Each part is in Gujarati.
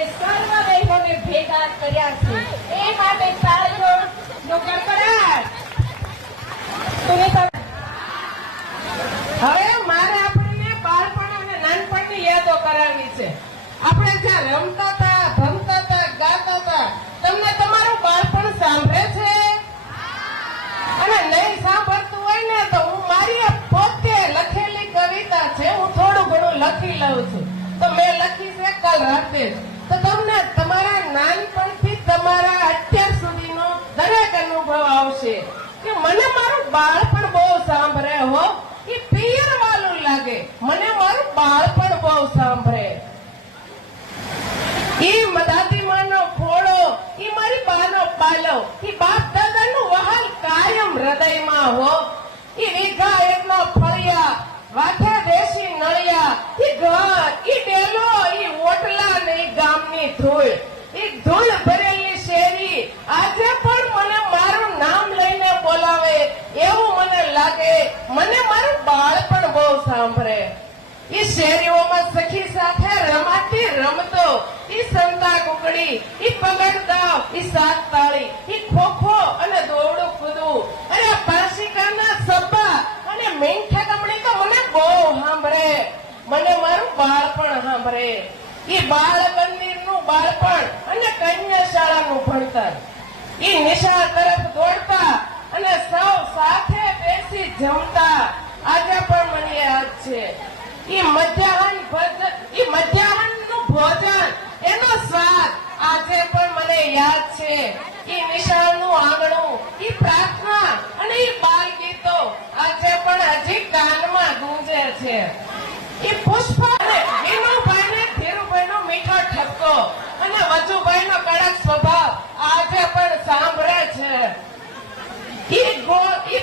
અને સર્વ વૈભવે ભેગા કર્યા છે. એ માટે તાળીઓનો કડકડાટ. હવે મારે આપણને બાળપણ અને નાનપણની યાદો કરાવવી છે. આપણે જ્યાં રમતા હતા, ભણતા હતા, ગાતા હતા, તમને તમારું બાળપણ સાંભળે છે? અને નહીં સાંભળતું હોય ને તો હું મારી પોતે લખેલી કવિતા છે, હું થોડું ઘણું લખી લઉં છું. તો મેં લખી છે કાલ રાતે જ. તો તમને તમારા નાનપણથી તમારા અત્યાર સુધીનો દરેક અનુભવ આવશે કે મને મારું બાળપણ બહુ સાંભળે હો, એ પિયર વાલું લાગે. મને મારું બાળપણ બહુ સાંભળે. ઈ દાદી માનો ખોળો, ઈ મારી બાનો પાલો, ઈ બાપ દાદાનું વહાલ કાયમ હૃદયમાં હો. ઈ વીઘા એકનો ફળિયા, વાથે દેશી નળિયા, ઈ ઘર, ઈ ડેલો, ઈ ઓટલા ને ઈ ગામની ધૂળ, ઈ ધૂળ ભરેલી શેરી આજે પણ મને મારું નામ લઈને બોલાવે એવું મને લાગે. મને મારું બાળપણ બહુ સાંભળે. ઈ શેરીઓમાં સખી સાથે રમાતી રમતો, ઈ સંતા કુકડી, ઈ પગડદાવ, ઈ સાત તાળી, ઈ ખોખો અને દોરડું કૂદવું, અને પાસિકાના સબ્બા અને મીઠા કમણી તો મને બહુ સાંભળે. મને મારું બાળપણ સાંભળે. ઈ બાળ મંદિરનું બાળપણ અને કન્યા શાળાનું ભણતર, ઈ નિશાળ તરફ દોડતા અને સૌ સાથે બેસી જમતા આજે પણ મને યાદ છે. ઈ મધ્યાહનનું ભોજન, એનો સ્વાદ આજે પણ મને યાદ છે. ઈ નિશાળનું આંગણું, ઈ પ્રાર્થના અને ઈ બાળ ગીતો આજે પણ હજી કાનમાં ગુંજે છે. ઈ પુષ્પ અને વિનુભાઈ ને ધીરુભાઈ નો મીઠો ઠપકો અને વજુભાઈ નો કડક સ્વભાવ આજે પણ સાંભળે છે. ઈ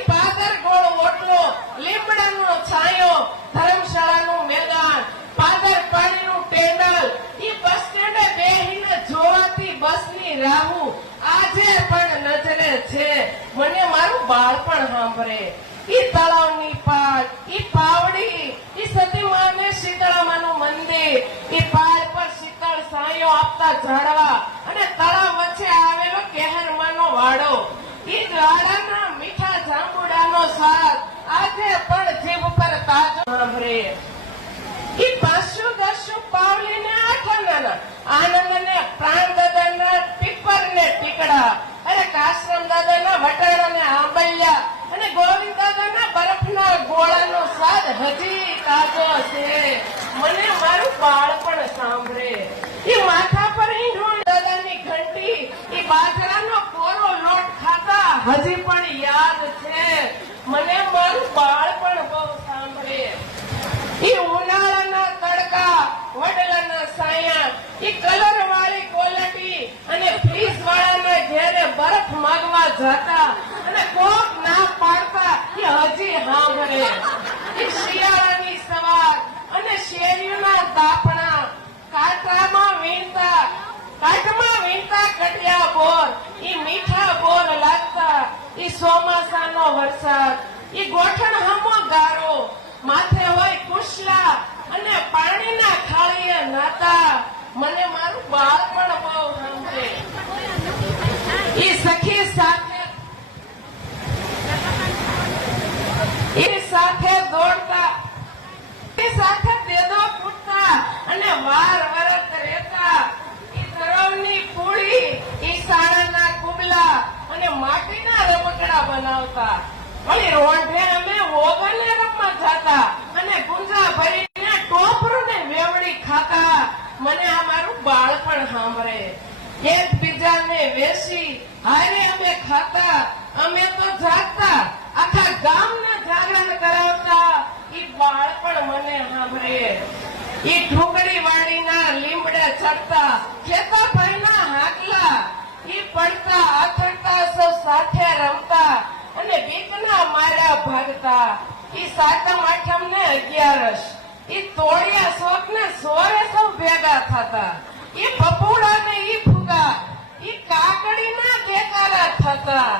પાદર ગોળ ઓટલો, લીમડાનો છાંયો, ધર્મશાળાનું મેદાન, પાદર પાણીનું ટેન્ડલ, ઈ બસ સ્ટેન્ડે બેહીને જોવાતી બસની રાહુ આજે પણ નજરે છે. મને મારું બાળપણ સાંભળે. ઈ તળાવની પાટ, ઈ પાવડી, ઈ સતીમા ને શીતળામાનું મંદિર, ઈ પાડ પર શીતળ સાયો આપતા ઝાડવા અને તળાવ વચ્ચે આવેલો કેહરમાનો વાડો, ઈ વાડાના મીઠા જાંબુડાનો સ્વાદ આજે પણ જીભ પર તાજો સાંભળે. ઈ પાસું દસું પાવલી ને આઠાના આનંદ ને પ્રાણ દાદાના પીપર ને ટીકડા, અરે કાશ્રમ દાદાના વટાણા ને આંબલિયા અને ગોવિંદ દાદાના બરફના ગોળાનો સ્વાદ હજી તાજો છે. મને મારું બાળપણ સાંભળે. ઈ માથા પર ઈંઢોણ દાદાની ઘંટી, ઈ બાજરાનો કોરો લોટ ખાતા હજી પણ યાદ છે. મને મારું બાળપણ બહુ સાંભળે. ઈ ઉનાળાના તડકા, વડલાના સાયા, ઈ કલર વાળી કોલટી અને ફ્રીજ વાળાના ઘેરે બરફ માંગવા જતા અને કોક ના પાડતા એ હજી સાંભળે. ઈ શિયાળાની સવાર અને શેરીઓના તાપણા, કાંટામાં વીણતા કટિયા બોર, ઈ મીઠા બોર લાગતા, ઈ ચોમાસાનો વરસાદ, ઈ ગોઠણ હમો ગારો, માથે હોય કુશલા અને પાણીના ખાળીએ નાતા. મને મારું બાળપણ બહુ સાંભળે. ઈ સખી સાથે દોડતા, ઈ સાથે દેદો કૂદતા અને વાર વરત રહેતા. ઈ તરવની પૂળી, ઈ શાળાના કુબલા અને માટીના રમકડા બનાવતા. વળી રોંઢે અમે ઓગને રમવા જતા અને ગુંજા ભરીને ટોપરું ને વેવડી ખાતા. મને આ મારું બાળપણ સાંભળે. એકબીજાને વેસી હારે અમે ખાતા, અમે તો જાગતા, આખા ગામને જાગરણ કરાવતા. ઈ બાળપણ મને સાંભળે. ઈ ઢોકળી વાળીના લીમડે ચડતા, ખેતાભાઈના હાકલા, ઈ પડતા આથડતા સૌ સાથે રમતા અને બીકના માર્યા ભાગતા. ઈ સાતમ આઠમ ને 11, ઈ તોડિયા શોખ ને સોરે સૌ ભેગા થતા. ઈ પપોડા ને ઈ ફુગા, ઈ કાકડીના કેકારા થતા.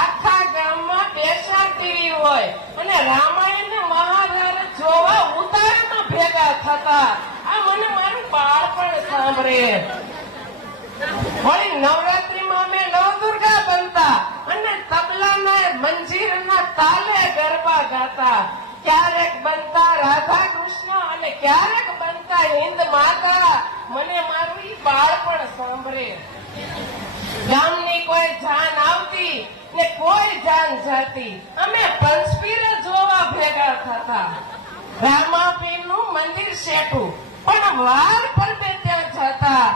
આખા ગામમાં બેસાડ ટીવી હોય અને રામાયણ ને મહાભારત જોવા ઉતારામાં ભેગા થતા. આ મને મારું બાળપણ સાંભળે. સાંભળે. વળી નવરાત્રીમાં અમે નવદુર્ગા બનતા અને તબલાના મંજીરના તાલે ગરબા ગાતા. ક્યારેક બનતા રાધા કૃષ્ણ અને ક્યારેક બનતા હિન્દ માતા. મને મારું ઈ બાળપણ સાંભળે. ગામની કોઈ જાન આવતી ને કોઈ જાન જાતી. અમે પંચપીર જોવા ભેગા થતા. રામાપીરનું મંદિર શેઠું પણ વાર પર બે ત્યાં જતા.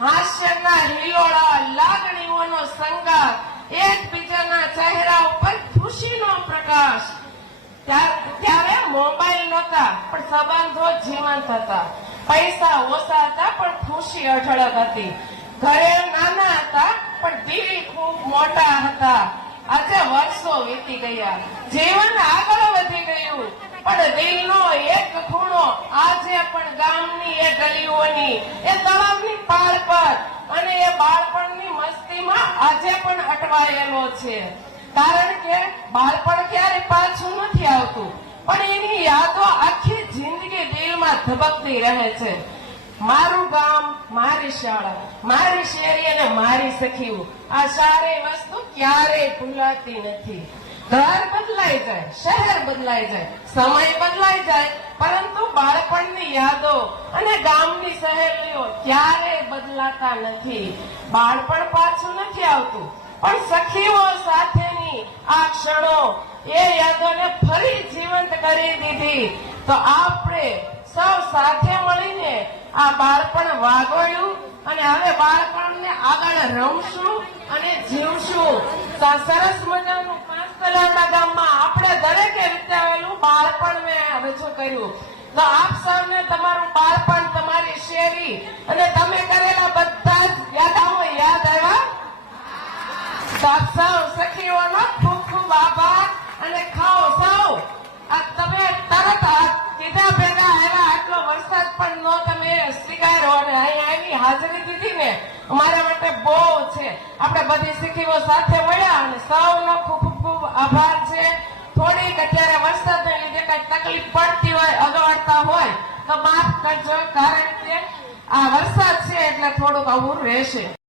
હાસ્યના હિલોળા, લાગણીઓનો સંગાર, એકબીજાના ચહેરા ઉપર ખુશીનો પ્રકાશ. ત્યારે મોબાઈલ નહોતા પણ સંબંધો જીવંત હતા. પૈસા ઓછા હતા પણ ખુશી અઢળક હતી. ઘરે નાના હતા પણ દિલ ખૂબ મોટા હતા. આજે વર્ષો વીતી ગયા, જીવન આગળ વધી ગયું, પણ દિલનો એક ખૂણો આજે પણ ગામની એ ગલીઓની, એ તળાવની પાળ પર અને એ બાળપણની મસ્તીમાં આજે પણ અટવાયેલો છે. કારણ કે બાળપણ ક્યારે પાછું નથી આવતું, પણ એની યાદો આખી જિંદગી દિલમાં ધબકતી રહે છે. મારું ગામ, મારી શાળા, મારી શેરી અને મારી સખીઓ, આ સારી વસ્તુ ક્યારેય ભૂલાતી નથી. ઘર બદલાઈ જાય, શહેર બદલાઈ જાય, સમય બદલાઈ જાય, પરંતુ બાળપણની યાદો અને ગામની સહેલીઓ ક્યારેય બદલાતા નથી. બાળપણ પાછું નથી આવતું, પણ સખીઓ સાથેની આ ક્ષણો એ યાદોને ફરી જીવંત કરી દીધી. તો આપણે સૌ સાથે મળીને આ બાળપણ વાગોળ્યું અને હવે બાળપણને આગળ રમશું અને જીવશું. તો આ સરસ મજાનું પાંચતલાવના ગામમાં આપણે દરેકે વિતાવેલું બાળપણ મેં રજૂ કર્યું. તો આપ સૌને તમારું બાળપણ, તમારી શેરી અને તમે કરેલા બધા જ યાદાઓ યાદ આવ્યા? તો આપ સૌ સખીઓનો ખૂબ ખૂબ આભાર. અને ખાઓ સૌ. આ તમે તરત કીધા ભેગા આવ્યા, આટલો વરસાદ પણ નો તમે સ્વીકાર્યો અને અહીંયા આવી હાજરી દીધી ને, અમારા માટે બહુ છે. આપણે બધી સખીઓ સાથે મળ્યા અને સૌનો ખૂબ ખૂબ આભાર છે. થોડીક અત્યારે વરસાદને લીધે કઈ તકલીફ પડતી હોય, અગવડતા હોય તો માફ કરજો, કારણ કે આ વરસાદ છે એટલે થોડુંક અઘરું રહેશે.